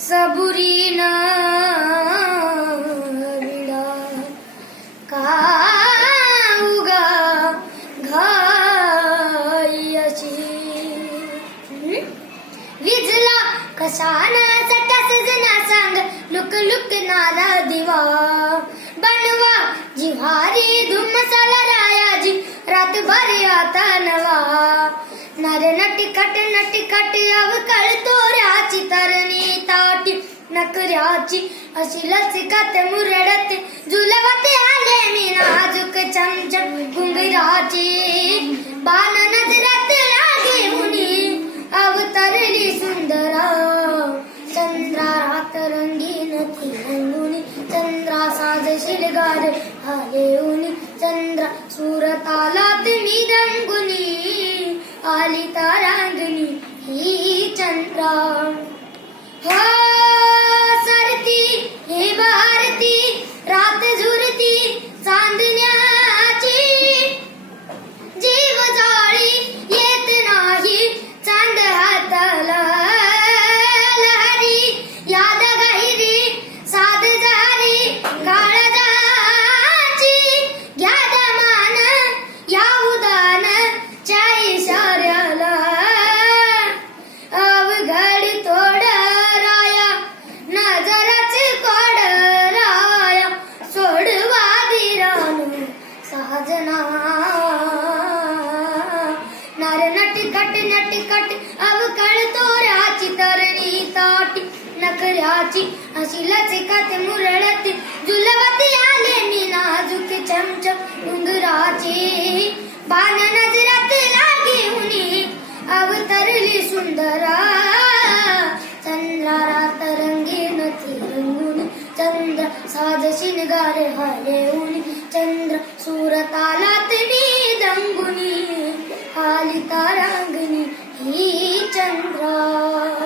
तीन विडा। का उगा विजला कशाना सजना सांग लुक लुक नारा दिवा। बनवा जिव्हारी धुम मसाला रायाजी रातभर आता नवा। नर नटिकट नटिकट अवकळ तोऱ्याची तरणी ताटी नकऱ्याची अशी लचकत मुरडत. झुलवते आले मी नाजूक चमचम घुंगराची बाण नजरात लागे उनी अवतरली सुंदरा. चंद्रा रात रंगीन ती रंगुनी चंद्रा साज शिलगार आले उनी. चंद्रा सुरतालात मी रंगुनी आली तारांगणी ही चंद्रा. हो नटकट नटकट अवकळ तोराची तरणी ताटी नखऱ्याची अशी लचकत मुरळत जुलवत आले मी नाजूक चमचम उंदराची. बाण नजरात लागे उनी अवतरली सुंदरा. चंद्रारा रात रंगीन रंगुनी चंद्र साज शिनगार हरे उनी चंद्र सुरतालात ते दंगुनी रांगणी ही चंद्रा.